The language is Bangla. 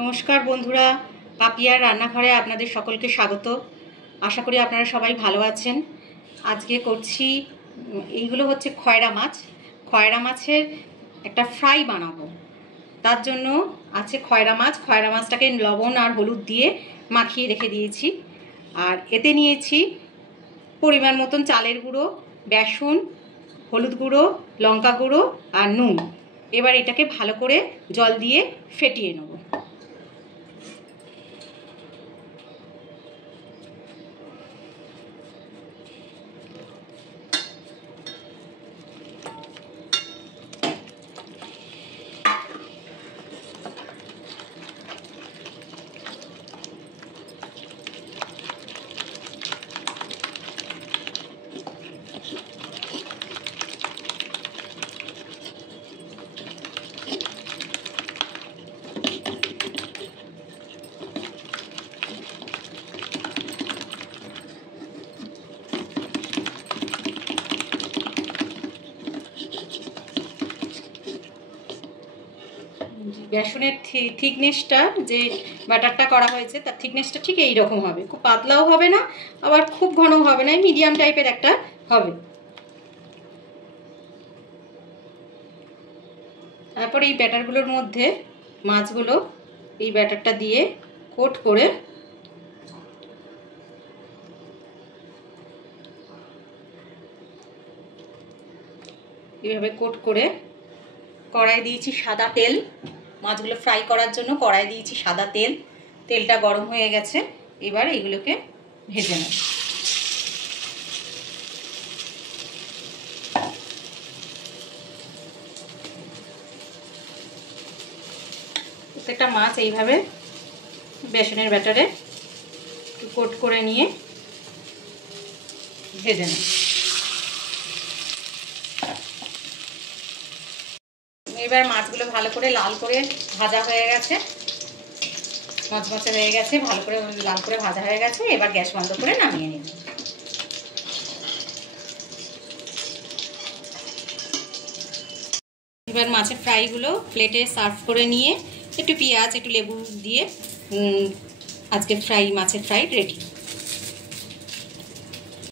নমস্কার বন্ধুরা, পাপিয়ার রান্নাঘরে আপনাদের সকলকে স্বাগত। আশা করি আপনারা সবাই ভালো আছেন। আজকে করছি এইগুলো হচ্ছে খয়রা মাছ। খয়রা মাছের একটা ফ্রাই বানাবো। তার জন্য আছে খয়রা মাছ। খয়রা মাছটাকে লবণ আর হলুদ দিয়ে মাখিয়ে রেখে দিয়েছি। আর এতে নিয়েছি পরিমাণ মতন চালের গুঁড়ো, বেসন, হলুদ গুঁড়ো, লঙ্কা গুঁড়ো আর নুন। এবার এটাকে ভালো করে জল দিয়ে ফেটিয়ে নেব। বেসনের থিকনেসটা, যে ব্যাটারটা করা হয়েছে তার থিকনেসটা ঠিক এই রকম হবে। খুব পাতলাও হবে না, আবার খুব ঘনও হবে না, মিডিয়াম টাইপের একটা হবে। তারপরে এই ব্যাটারগুলোর মধ্যে মাছগুলো এই ব্যাটারটা দিয়ে কোট করে এইভাবে কোট করে কড়াই দিয়েছি সাদা তেল। মাছগুলো ফ্রাই করার জন্য কড়াই দিয়েছি সাদা তেল। তেলটা গরম হয়ে গেছে, এবার এগুলোকে ভেজে নেব। প্রত্যেকটা মাছ এইভাবে বেসনের ব্যাটারে একটু কোট করে নিয়ে ভেজে নেব। এবার মাছগুলো ভালো করে লাল করে ভাজা হয়ে গেছে, মচমচে হয়ে গেছে, ভালো করে লাল করে ভাজা হয়ে গেছে। এবার গ্যাস বন্ধ করে নামিয়ে নিন। এবার মাছের ফ্রাইগুলো প্লেটে সার্ভ করে নিয়ে একটু পেঁয়াজ, একটু লেবু দিয়ে আজকে মাছের ফ্রাই রেডি।